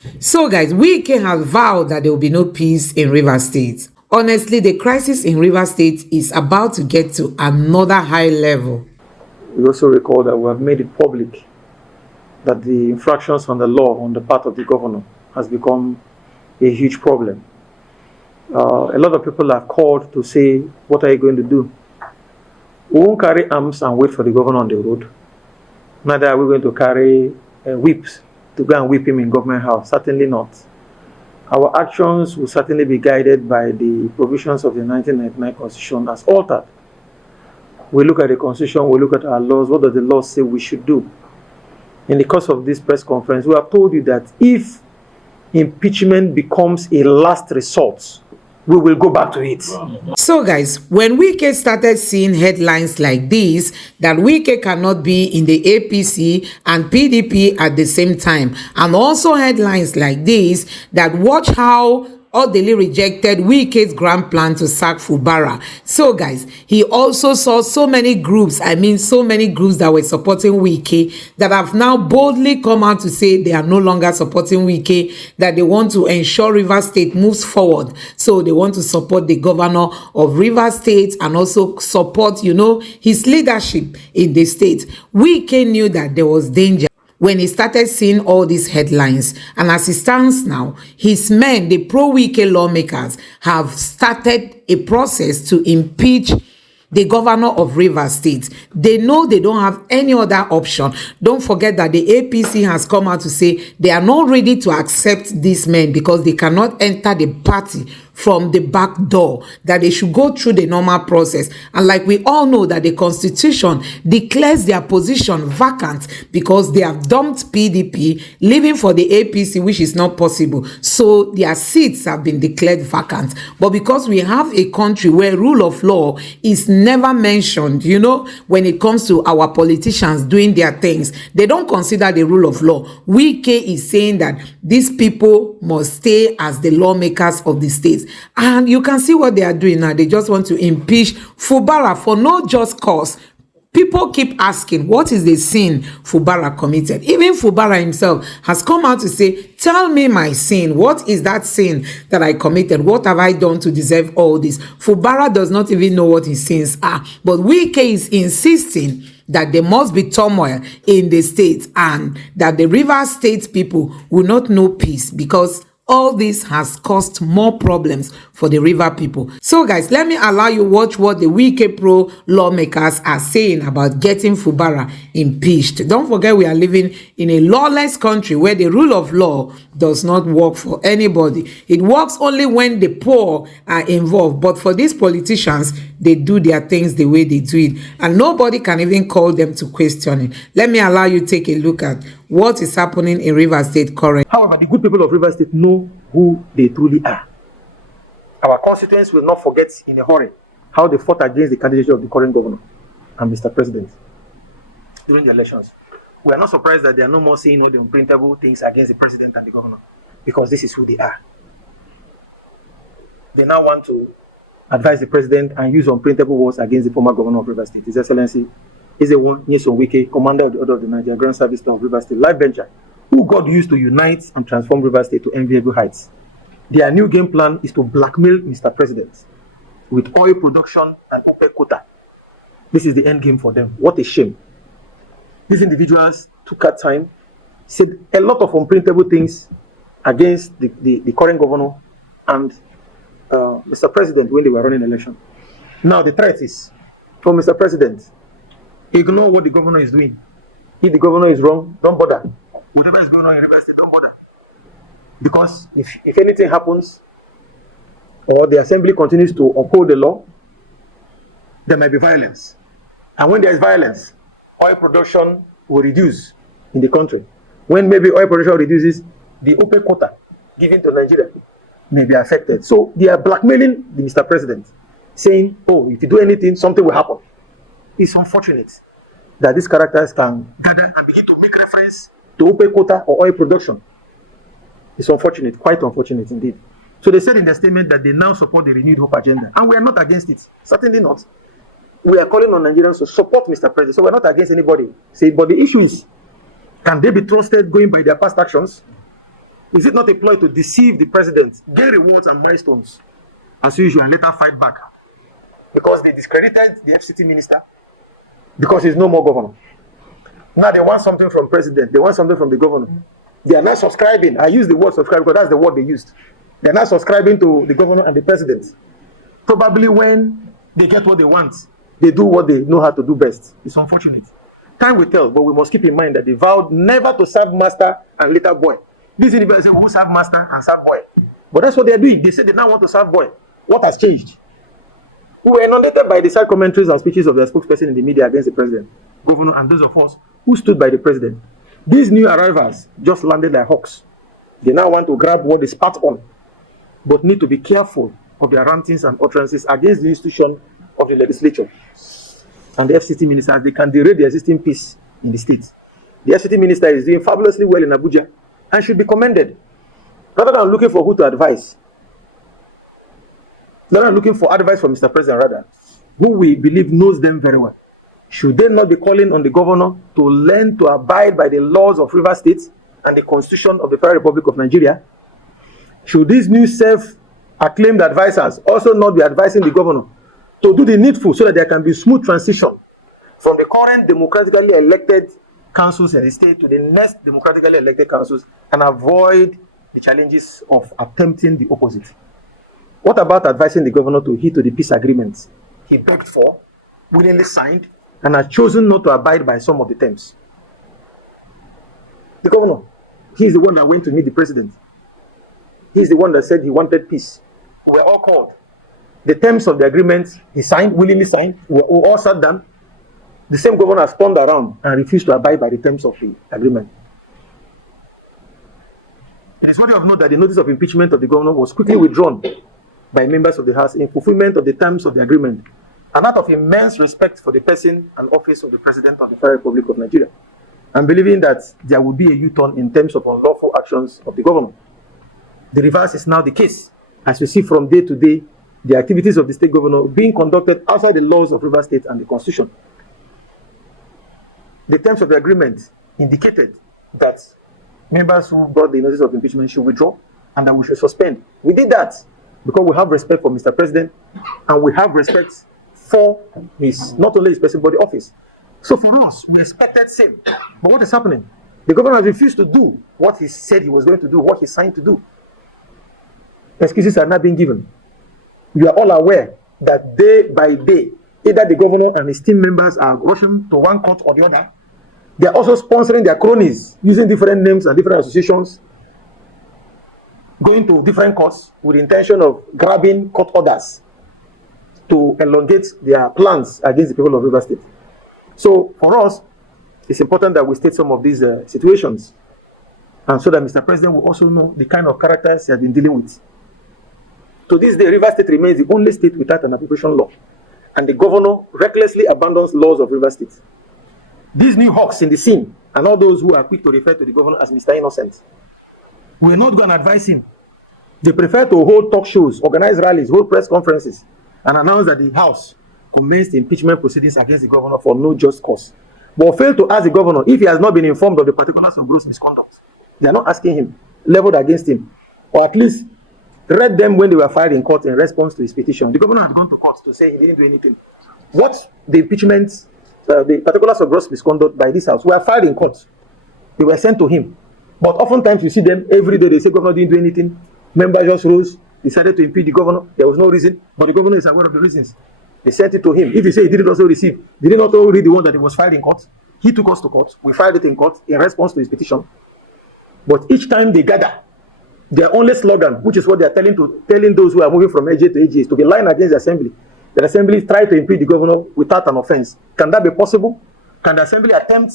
So guys, Wike has vowed that there will be no peace in Rivers State. Honestly, the crisis in Rivers State is about to get to another high level. We also recall that we have made it public that the infractions on the law on the part of the governor has become a huge problem. A lot of people have called to say, what are you going to do? We won't carry arms and wait for the governor on the road. Neither are we going to carry whips to go and whip him in government house. Certainly not. Our actions will certainly be guided by the provisions of the 1999 Constitution as altered. We look at the Constitution, we look at our laws. What does the law say we should do? In the course of this press conference, we have told you that if impeachment becomes a last resort, we will go back to it. So guys, when Wike started seeing headlines like this, that Wike cannot be in the APC and PDP at the same time, and also headlines like this, that watch how Odili rejected Wike's grand plan to sack Fubara. So guys, he also saw so many groups that were supporting Wike that have now boldly come out to say they are no longer supporting Wike, that they want to ensure Rivers State moves forward. So they want to support the governor of Rivers State and also support, his leadership in the state. Wike knew that there was danger when he started seeing all these headlines. And as it stands now, his men, the pro-Wike lawmakers, have started a process to impeach the governor of Rivers State. They know they don't have any other option. Don't forget that the APC has come out to say they are not ready to accept these men because they cannot enter the party from the back door, that they should go through the normal process. And like we all know that the Constitution declares their position vacant because they have dumped PDP, leaving for the APC, which is not possible. So their seats have been declared vacant. But because we have a country where rule of law is never mentioned, when it comes to our politicians doing their things, they don't consider the rule of law. Wike is saying that these people must stay as the lawmakers of the states. And you can see what they are doing now. They just want to impeach Fubara for no just cause. People keep asking, what is the sin Fubara committed? Even Fubara himself has come out to say, tell me my sin. What is that sin that I committed? What have I done to deserve all this? Fubara does not even know what his sins are. But Wike is insisting that there must be turmoil in the state and that the Rivers State people will not know peace because all this has caused more problems for the river people. So guys, let me allow you watch what the Wike pro lawmakers are saying about getting Fubara impeached. Don't forget we are living in a lawless country where the rule of law does not work for anybody. It works only when the poor are involved. But for these politicians, they do their things the way they do it. And nobody can even call them to question it. Let me allow you take a look at what is happening in Rivers State currently. However, the good people of Rivers State know who they truly are. Our constituents will not forget in a hurry how they fought against the candidature of the current governor and Mr. President during the elections. We are not surprised that they are no more saying all the unprintable things against the president and the governor because this is who they are. They now want to advise the president and use unprintable words against the former governor of Rivers State. His Excellency Ezewan Nyesom Wike, commander of the Order of the Nigeria Grand Service of Rivers State, life venture, who God used to unite and transform Rivers State to enviable heights. Their new game plan is to blackmail Mr. President with oil production and OPEC quota. This is the end game for them. What a shame. These individuals took out time, said a lot of unprintable things against the current governor and Mr. President when they were running election. Now the threat is for Mr. President, ignore what the governor is doing. If the governor is wrong, don't bother. Whatever is going on in Rivers State, don't bother. Because if anything happens, or the assembly continues to uphold the law, there might be violence. And when there is violence, oil production will reduce in the country. When maybe oil production reduces, the OPEC quota given to Nigeria may be affected. So they are blackmailing the Mr. President, saying, oh, if you do anything, something will happen. It's unfortunate that these characters can gather and begin to make reference to OPEC quota or oil production. It's unfortunate, quite unfortunate indeed. So they said in their statement that they now support the renewed hope agenda. And we are not against it. Certainly not. We are calling on Nigerians to support Mr. President. So we're not against anybody. Say, but the issue is, can they be trusted going by their past actions? Is it not a ploy to deceive the president, get rewards and milestones, as usual, and later fight back? Because they discredited the FCT minister, because he's no more governor. Now they want something from president, they want something from the governor. They are not subscribing. I use the word subscribe because that's the word they used. They are not subscribing to the governor and the president. Probably when they get what they want, they do what they know how to do best. It's unfortunate. Time will tell, but we must keep in mind that they vowed never to serve master and later boy. This individual say, who serve master and serve boy? But that's what they're doing. They say they now want to serve boy. What has changed? We were inundated by the side commentaries and speeches of their spokesperson in the media against the president, governor, and those of us who stood by the president. These new arrivals just landed like hawks. They now want to grab what they spat on, but need to be careful of their rantings and utterances against the institution of the legislature and the FCT minister, as they can derail the existing peace in the state. The FCT minister is doing fabulously well in Abuja and should be commended. Rather than looking for who to advise, rather than looking for advice from Mr. President, rather, who we believe knows them very well, should they not be calling on the governor to learn to abide by the laws of Rivers State and the Constitution of the Federal Republic of Nigeria? Should these new self-acclaimed advisors also not be advising the governor to do the needful so that there can be smooth transition from the current democratically elected councils in the state to the next democratically elected councils and avoid the challenges of attempting the opposite? What about advising the governor to heed to the peace agreements he begged for, willingly signed, and has chosen not to abide by some of the terms? The governor, he is the one that went to meet the president. He is the one that said he wanted peace. We were all called. The terms of the agreement he signed, willingly signed, we all sat down. The same governor has turned around and refused to abide by the terms of the agreement. It is worthy of note that the notice of impeachment of the governor was quickly withdrawn by members of the House in fulfillment of the terms of the agreement, and out of immense respect for the person and office of the President of the Federal Republic of Nigeria, and believing that there would be a U-turn in terms of unlawful actions of the governor. The reverse is now the case, as we see from day to day the activities of the state governor being conducted outside the laws of Rivers State and the Constitution. The terms of the agreement indicated that members who brought the notice of impeachment should withdraw and that we should suspend. We did that because we have respect for Mr. President and we have respect for his, not only his person, but the office. So for us, we expected same. But what is happening? The governor has refused to do what he said he was going to do, what he signed to do. Excuses are not being given. We are all aware that day by day, either the governor and his team members are rushing to one court or the other. They are also sponsoring their cronies, using different names and different associations, going to different courts with the intention of grabbing court orders to elongate their plans against the people of Rivers State. So for us, it's important that we state some of these situations, and so that Mr. President will also know the kind of characters he has been dealing with. To this day, Rivers State remains the only state without an appropriation law, and the governor recklessly abandons laws of Rivers State. These new hawks in the scene, and all those who are quick to refer to the governor as Mr. Innocent, will not go and advise him. They prefer to hold talk shows, organize rallies, hold press conferences, and announce that the House commenced impeachment proceedings against the governor for no just cause, but fail to ask the governor if he has not been informed of the particulars of gross misconduct. They are not asking him, leveled against him, or at least read them when they were filed in court in response to his petition. The governor had gone to court to say he didn't do anything. What the impeachment, the particulars of gross misconduct by this House were filed in court. They were sent to him. But oftentimes you see them every day, they say governor didn't do anything. Members just rose, decided to impeach the governor. There was no reason, but the governor is aware of the reasons. They sent it to him. If he say he didn't also receive, did he not also read the one that it was filed in court? He took us to court. We filed it in court in response to his petition. But each time they gather, their only slogan, which is what they are telling those who are moving from AJ to AJ, is to be lying against the assembly. The assembly try to impeach the governor without an offense. Can that be possible? Can the assembly attempt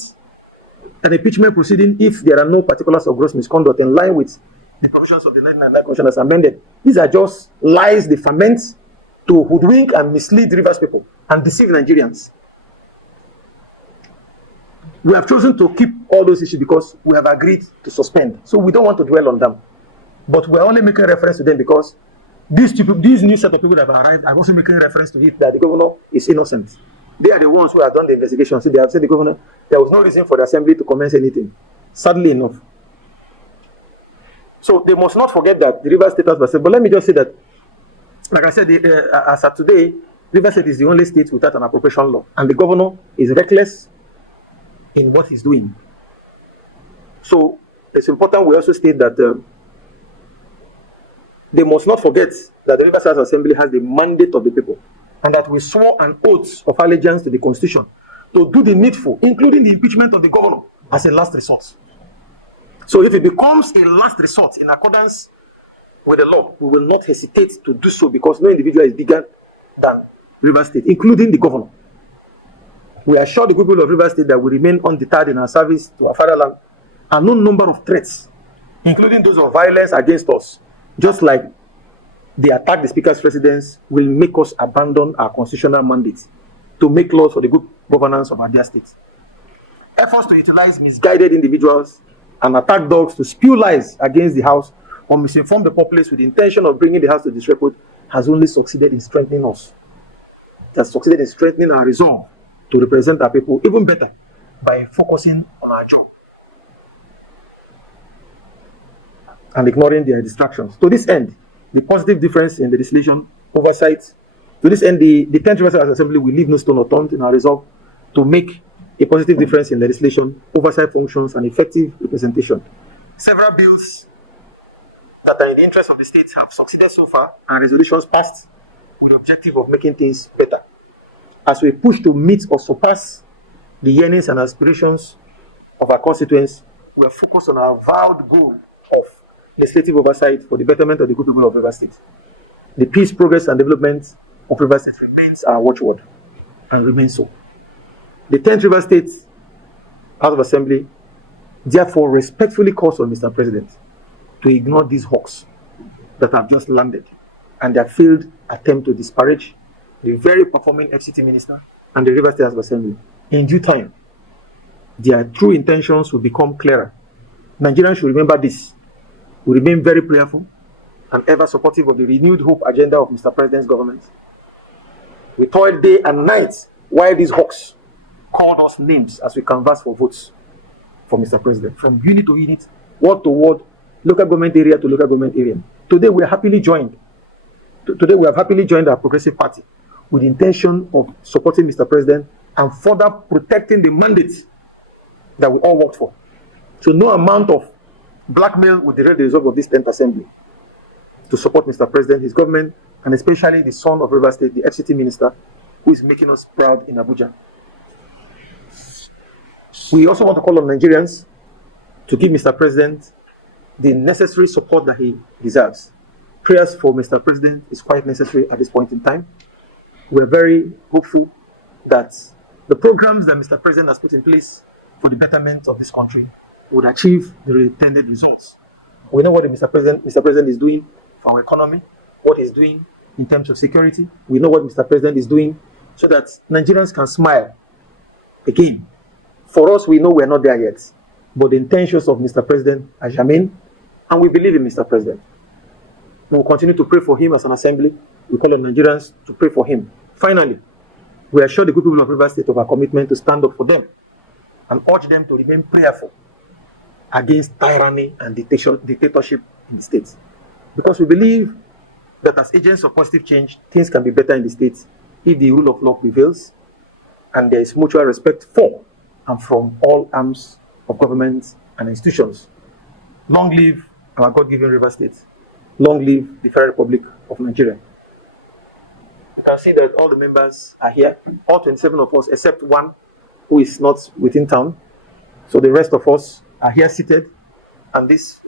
an impeachment proceeding if there are no particulars of gross misconduct in line with the provisions of the 1999 Constitution as amended? These are just lies they ferment to hoodwink and mislead Rivers people and deceive Nigerians. We have chosen to keep all those issues because we have agreed to suspend. So we don't want to dwell on them. But we're only making reference to them because these new set of people that have arrived are also making reference to it that the governor is innocent. They are the ones who have done the investigation. So they have said the governor, there was no reason for the assembly to commence anything. Sadly enough. So they must not forget that the Rivers State has been. But let me just say that, like I said, as of today, Rivers State is the only state without an appropriation law, and the governor is reckless in what he's doing. So it's important we also state that they must not forget that the Rivers State Assembly has the mandate of the people, and that we swore an oath of allegiance to the Constitution to do the needful, including the impeachment of the governor, as a last resort. So if it becomes a last resort in accordance with the law, we will not hesitate to do so, because no individual is bigger than Rivers State, including the governor. We assure the people of Rivers State that we remain undeterred in our service to our fatherland, and no number of threats, including those of violence against us, just like they attack the Speaker's residence, will make us abandon our constitutional mandate to make laws for the good governance of our dear state. Efforts to utilize misguided individuals and attack dogs to spew lies against the House or misinform the populace with the intention of bringing the House to disrepute has only succeeded in strengthening us. It has succeeded in strengthening our resolve to represent our people even better by focusing on our job and ignoring their distractions. To this end, the positive difference in the legislation oversight, to this end, the 10th Rivers State Assembly will leave no stone unturned in our resolve to make a positive difference in legislation, oversight functions, and effective representation. Several bills that are in the interest of the states have succeeded so far, and resolutions passed with the objective of making things better. As we push to meet or surpass the yearnings and aspirations of our constituents, we are focused on our vowed goal of legislative oversight for the betterment of the good people of Rivers State. The peace, progress, and development of Rivers State remains our watchword, and remains so. The 10th Rivers State House of Assembly therefore respectfully calls on Mr. President to ignore these hawks that have just landed and their failed attempt to disparage the very performing FCT minister and the Rivers State House of Assembly. In due time, their true intentions will become clearer. Nigerians should remember this. We remain very prayerful and ever supportive of the renewed hope agenda of Mr. President's government. We toiled day and night while these hawks called us names as we canvass for votes for Mr. President, from unit to unit, ward to ward, local government area to local government area. Today we are happily joined. Today we have happily joined our Progressive Party with the intention of supporting Mr. President and further protecting the mandate that we all worked for. So no amount of blackmail will derail the result of this 10th Assembly to support Mr. President, his government, and especially the son of Rivers State, the FCT minister, who is making us proud in Abuja. We also want to call on Nigerians to give Mr. President the necessary support that he deserves. Prayers for Mr. President is quite necessary at this point in time. We're very hopeful that the programs that Mr. President has put in place for the betterment of this country would achieve the intended results. We know what Mr. President is doing for our economy, what he's doing in terms of security. We know what Mr. President is doing so that Nigerians can smile again. For us, we know we're not there yet, but the intentions of Mr. President are germane, and we believe in Mr. President. We will continue to pray for him as an assembly. We call on Nigerians to pray for him. Finally, we assure the good people of Rivers State of our commitment to stand up for them and urge them to remain prayerful against tyranny and dictatorship in the states. Because we believe that as agents of positive change, things can be better in the states if the rule of law prevails and there is mutual respect for and from all arms of government and institutions. Long live our God-given Rivers State. Long live the Federal Republic of Nigeria. You can see that all the members are here, all 27 of us, except one who is not within town. So the rest of us are here seated, and this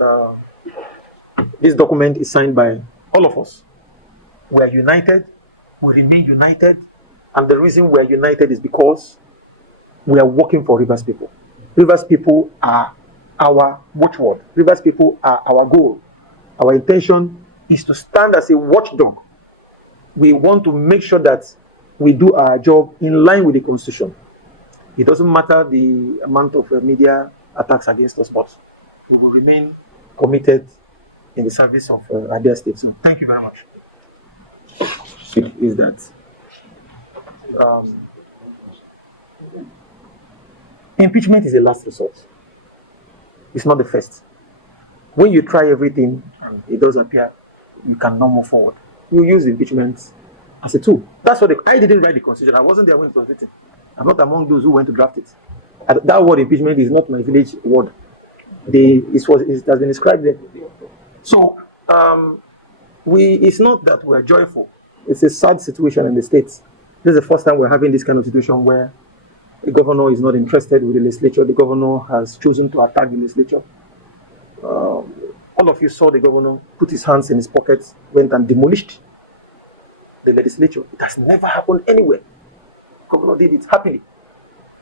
document is signed by all of us. We are united, we remain united, and the reason we are united is because we are working for Rivers people. Rivers people are our watchword. Rivers people are our goal. Our intention is to stand as a watchdog. We want to make sure that we do our job in line with the Constitution. It doesn't matter the amount of media attacks against us, but we will remain committed in the service of our dear state. So thank you very much. Is that impeachment is a last resort. It's not the first. when you try everything and it does appear you cannot move forward, you use impeachment as a tool. That's what I didn't write the constitution. I wasn't there when it was written. I'm not among those who went to draft it. That word impeachment is not my village word. It has been described there. So it's not that we're joyful. It's a sad situation in the states. This is the first time we're having this kind of situation where the governor is not interested with the legislature. The governor has chosen to attack the legislature. All of you saw the governor put his hands in his pockets, went and demolished the legislature. It has never happened anywhere. The governor did it happily.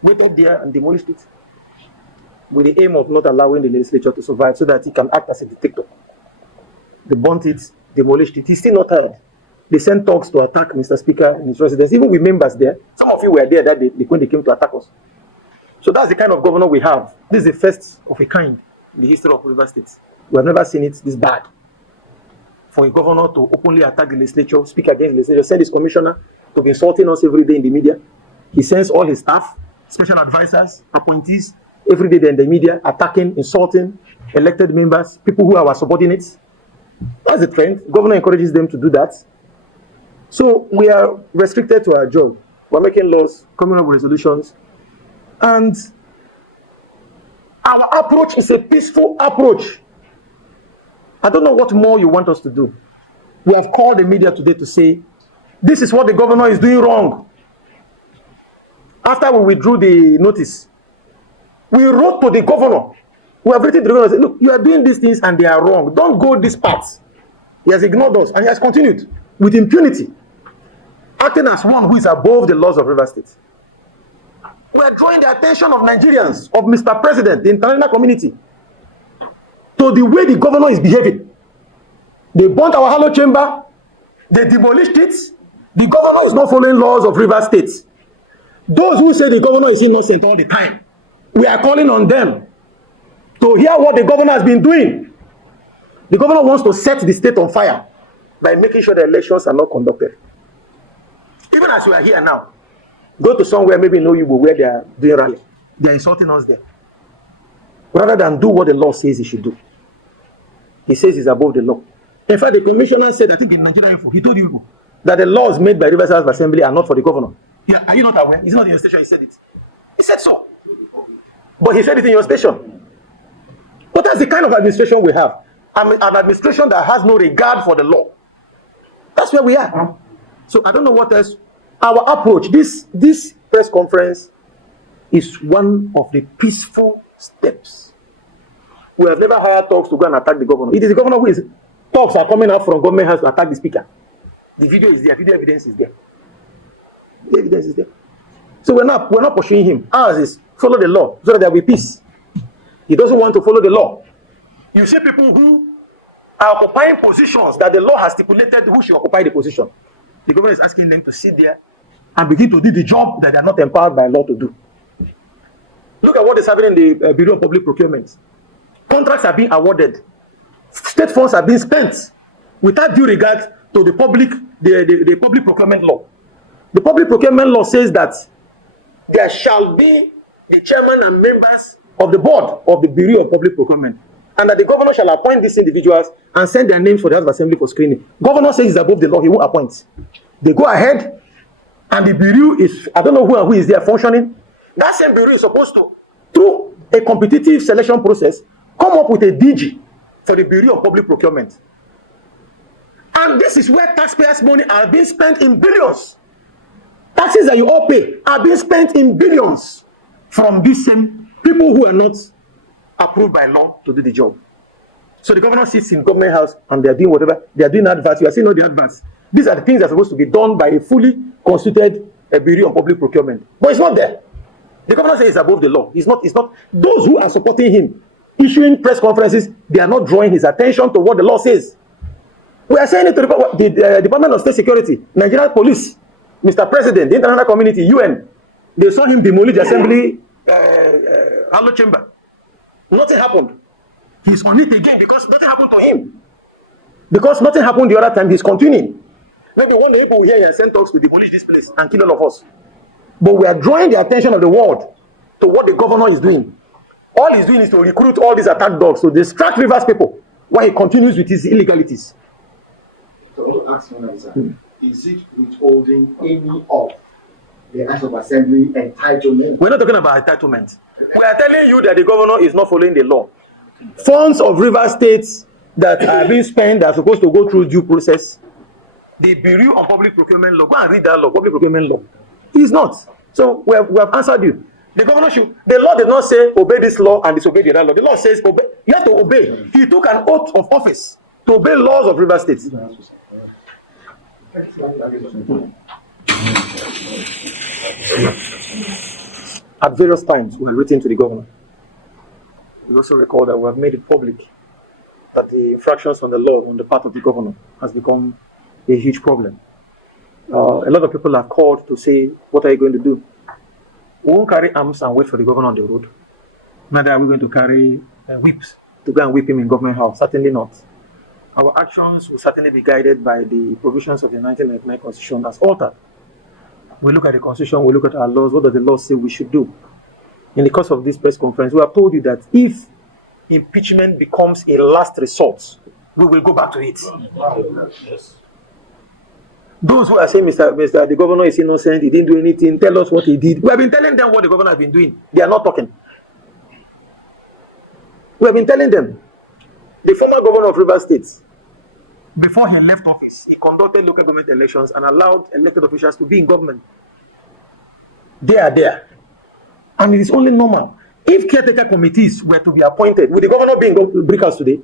Waited there and demolished it with the aim of not allowing the legislature to survive so that he can act as a dictator. They burnt it, demolished it. He's still not tired. They sent talks to attack Mr. Speaker in his residence, even with members there. Some of you were there that day when they came to attack us. So that's the kind of governor we have. This is the first of a kind in the history of Rivers State. We have never seen it this bad. For a governor to openly attack the legislature, speak against the legislature, send his commissioner to be insulting us every day in the media. He sends all his staff, special advisors, appointees, every day they're in the media, attacking, insulting elected members, people who are our subordinates. That's the trend. The governor encourages them to do that. So we are restricted to our job. We're making laws, coming up with resolutions, and our approach is a peaceful approach. I don't know what more you want us to do. We have called the media today to say, this is what the governor is doing wrong. After we withdrew the notice, we wrote to the governor. We have written to the governor and said, look, you are doing these things and they are wrong. Don't go this path. He has ignored us and he has continued with impunity, acting as one who is above the laws of Rivers State. We are drawing the attention of Nigerians, of Mr. President, the international community, to the way the governor is behaving. They burnt our hollow chamber. They demolished it. The governor is not following laws of Rivers State. Those who say the governor is innocent all the time, we are calling on them to hear what the governor has been doing. The governor wants to set the state on fire by making sure the elections are not conducted. Even as we are here now, go to somewhere maybe no Igbo where they are doing rally. They are insulting us there. Rather than do what the law says he should do. He says he's above the law. In fact, the commissioner said, I think in Nigeria Info, he told you that the laws made by Rivers House of Assembly are not for the governor. Yeah, are you not aware? It's not in your station, he said it. He said so. But he said it in your station. But that's the kind of administration we have. An administration that has no regard for the law. That's where we are. So I don't know what else. Our approach, this press conference is one of the peaceful steps. We have never hired talks to go and attack the governor. It is the governor who is. Talks are coming out from government house to attack the speaker. The video is there. Video evidence is there. The evidence is there. So we're not pursuing him. Ours is follow the law so that there will be peace. He doesn't want to follow the law. You see people who are occupying positions that the law has stipulated who should occupy the position. The government is asking them to sit there and begin to do the job that they are not empowered by law to do. Look at what is happening in the Bureau of Public Procurement. Contracts are being awarded. State funds are being spent without due regard to the public procurement law. The public procurement law says that there shall be the chairman and members of the board of the Bureau of Public Procurement, and that the governor shall appoint these individuals and send their names for the House of Assembly for screening. Governor says he's above the law, he won't appoint. They go ahead, and the Bureau is, I don't know who is there functioning. That same Bureau is supposed to, through a competitive selection process, come up with a DG for the Bureau of Public Procurement. And this is where taxpayers' money are being spent in billions. Taxes that you all pay are being spent in billions from these same people who are not approved by law to do the job. So the governor sits in government house and they are doing whatever. They are doing adverts. You are seeing all the adverts. These are the things that are supposed to be done by a fully constituted Bureau of Public Procurement. But it's not there. The governor says it's above the law. It's not. Those who are supporting him, issuing press conferences, they are not drawing his attention to what the law says. We are saying it to the Department of State Security, Nigerian Police, Mr. President, the international community, UN. They saw him demolish the assembly Allo chamber. Nothing happened. He's on it again because nothing happened to him. Because nothing happened the other time, he's continuing. Maybe one day people will hear and send talks to demolish this place and kill all of us. But we are drawing the attention of the world to what the governor is doing. All he's doing is to recruit all these attack dogs to distract Rivers people why he continues with his illegalities. So I want to ask one answer. Is it withholding any of the House of Assembly entitlement? We're not talking about entitlement. We are telling you that the governor is not following the law. Funds of River States that are being spent are supposed to go through due process. The Bureau of Public Procurement Law, go and read that law, Public Procurement Law. He's not. So we have answered you. The governor should, the law did not say obey this law and disobey the other law. The law says obey. You have to obey. He took an oath of office to obey laws of River States. At various times, we have written to the governor. We also recall that we have made it public that the infractions on the law on the part of the governor has become a huge problem. A lot of people have called to say, what are you going to do? We won't carry arms and wait for the governor on the road. Neither are we going to carry whips to go and whip him in government house. Certainly not. Our actions will certainly be guided by the provisions of the 1999 Constitution as altered. We look at the Constitution, we look at our laws. What does the law say we should do? In the course of this press conference, we have told you that if impeachment becomes a last resort, we will go back to it. Yes. Those who are saying, Mr. the governor is innocent, he didn't do anything, tell us what he did. We have been telling them what the governor has been doing. They are not talking. We have been telling them. The former governor of River State, before he left office, he conducted local government elections and allowed elected officials to be in government. They are there. And it is only normal. If caretaker committees were to be appointed, would the governor be in Brickhouse today?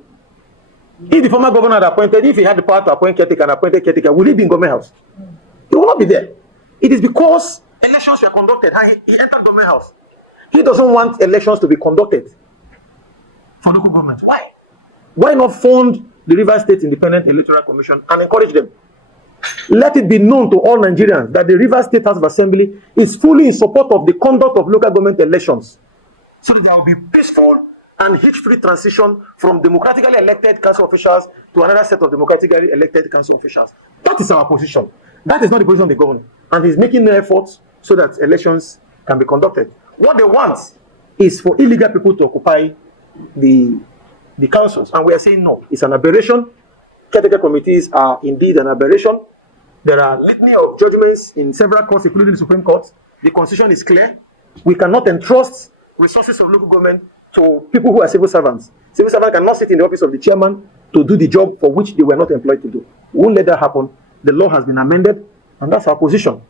If the former governor had appointed, if he had the power to appoint caretaker and appointed caretaker, would he be in government house? He will not be there. It is because elections were conducted and he entered government house. He doesn't want elections to be conducted for local government. Why? Why not fund the River State Independent Electoral Commission and encourage them? Let it be known to all Nigerians that the River State House of Assembly is fully in support of the conduct of local government elections, so that there will be peaceful and hitch-free transition from democratically elected council officials to another set of democratically elected council officials. That is our position. That is not the position of the governor. And he's making no efforts so that elections can be conducted. What they want is for illegal people to occupy the councils. And we are saying no. It's an aberration. Caretaker committees are indeed an aberration. There are litany of judgments in several courts, including the Supreme Court. The Constitution is clear. We cannot entrust resources of local government to people who are civil servants. Civil servants cannot sit in the office of the chairman to do the job for which they were not employed to do. We won't let that happen. The law has been amended, and that's our position.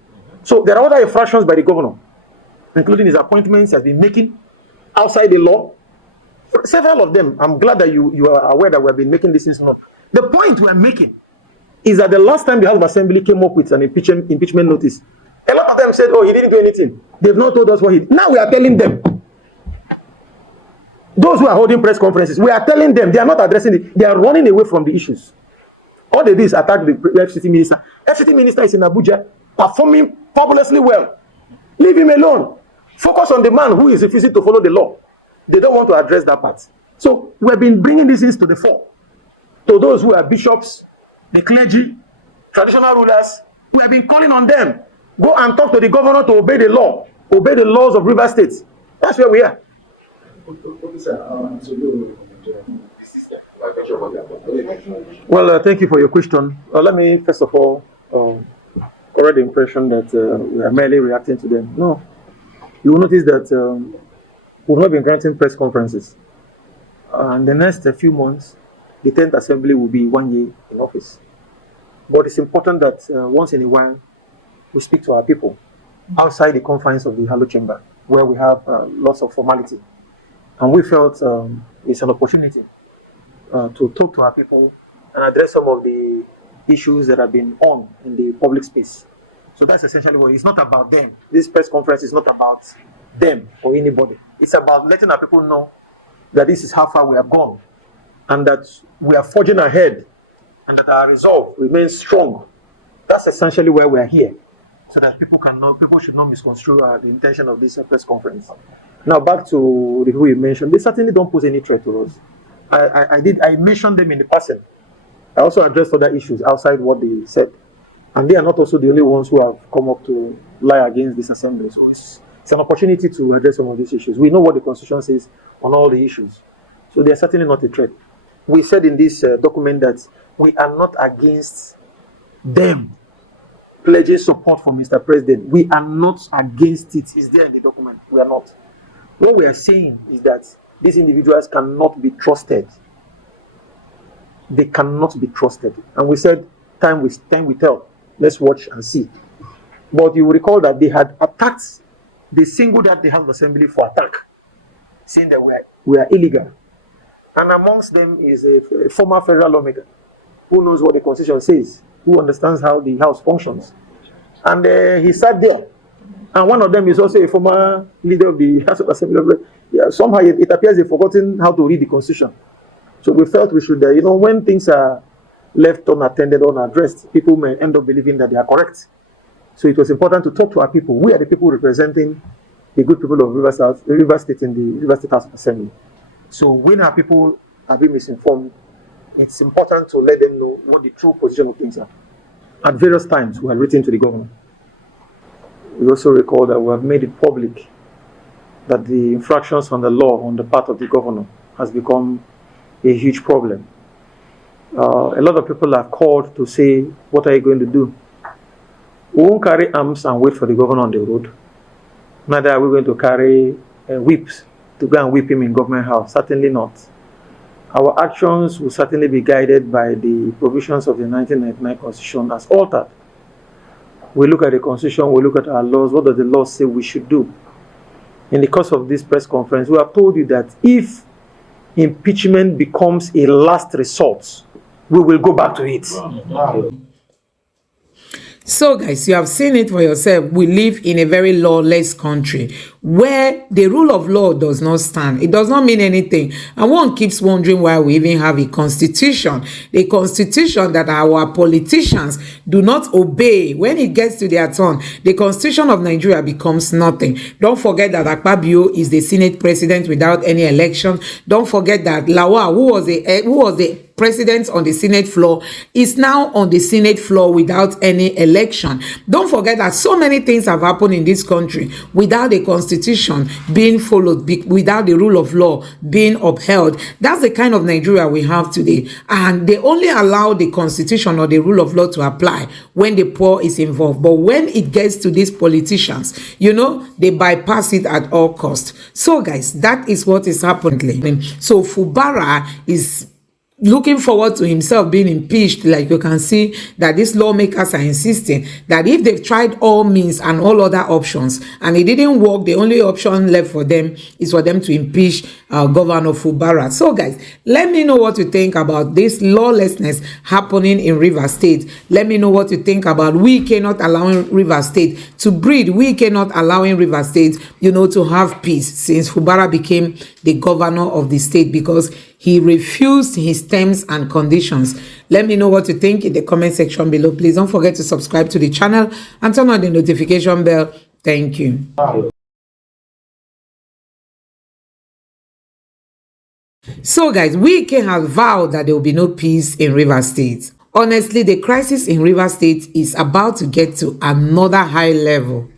So there are other infractions by the governor, including his appointments he has been making outside the law. Several of them. I'm glad that you are aware that we have been making these things known. The point we are making is that the last time the House of Assembly came up with an impeachment notice, a lot of them said, oh, he didn't do anything. They've not told us what he did. Now we are telling them. Those who are holding press conferences, we are telling them. They are not addressing it. They are running away from the issues. All they do is attack the FCT minister. FCT minister is in Abuja, performing fabulously well. Leave him alone. Focus on the man who is refusing to follow the law. They don't want to address that part. So we have been bringing these things to the fore. To those who are bishops, the clergy, traditional rulers, we have been calling on them. Go and talk to the governor to obey the law. Obey the laws of River State. That's where we are. Well, thank you for your question. Let me first of all correct the impression that we are merely reacting to them. No. You will notice that we've not been granting press conferences. In the next few months, the 10th Assembly will be 1 year in office. But it's important that once in a while, we speak to our people outside the confines of the Hallowed Chamber, where we have lots of formality. And we felt it's an opportunity to talk to our people and address some of the issues that have been on in the public space. So that's essentially what it's not about them. This press conference is not about them or anybody. It's about letting our people know that this is how far we have gone and that we are forging ahead and that our resolve remains strong. That's essentially why we are here, so that people should not misconstrue the intention of this press conference. Now back to the who you mentioned. They certainly don't pose any threat to us. I mentioned them in the passing. I also addressed other issues outside what they said. And they are not also the only ones who have come up to lie against this assembly. So it's an opportunity to address some of these issues. We know what the Constitution says on all the issues. So they are certainly not a threat. we said in this document that we are not against them pledging support for Mr. President. We are not against it. It's there in the document. We are not. What we are saying is that these individuals cannot be trusted. They cannot be trusted. And we said, time will tell. Let's watch and see. But you will recall that they had attacked, they singled out the House of Assembly for attack, saying that we are illegal. And amongst them is a former federal lawmaker who knows what the Constitution says, who understands how the House functions. And he sat there. And one of them is also a former leader of the House of Assembly. Yeah, somehow it appears they've forgotten how to read the Constitution. So we felt we should, when things are left unattended, unaddressed, people may end up believing that they are correct. So it was important to talk to our people. We are the people representing the good people of River State in the River State House of Assembly. So when our people are being misinformed, it's important to let them know what the true position of things are. At various times, we have written to the governor. We also recall that we have made it public that the infractions on the law on the part of the governor has become a huge problem. A lot of people have called to say, what are you going to do? We won't carry arms and wait for the governor on the road. Neither are we going to carry whips to go and whip him in government house. Certainly not. Our actions will certainly be guided by the provisions of the 1999 Constitution as altered. We look at the Constitution, we look at our laws. What does the law say we should do? In the course of this press conference, we have told you that if impeachment becomes a last resort, we will go back to it. Wow. So guys, you have seen it for yourself. We live in a very lawless country where the rule of law does not stand. It does not mean anything. And one keeps wondering why we even have a constitution. A constitution that our politicians do not obey. When it gets to their turn, the constitution of Nigeria becomes nothing. Don't forget that Akpabio is the Senate president without any election. Don't forget that Lawal, who was the president on the Senate floor, is now on the Senate floor without any election. Don't forget that so many things have happened in this country without a constitution being followed, without the rule of law being upheld. That's the kind of Nigeria we have today. And they only allow the constitution or the rule of law to apply when the poor is involved. But when it gets to these politicians, they bypass it at all costs. So guys, that is what is happening. So Fubara is looking forward to himself being impeached. Like you can see that these lawmakers are insisting that if they've tried all means and all other options and it didn't work, the only option left for them is for them to impeach Governor Fubara. So guys, let me know what you think about this lawlessness happening in River State. Let me know what you think about Wike not allowing River State to breathe. Wike not allowing River State, to have peace since Fubara became the governor of the state because he refused his terms and conditions. Let me know what you think in the comment section below. Please don't forget to subscribe to the channel and turn on the notification bell. Thank you. So guys, Wike has vowed that there will be no peace in River State. Honestly, the crisis in River State is about to get to another high level.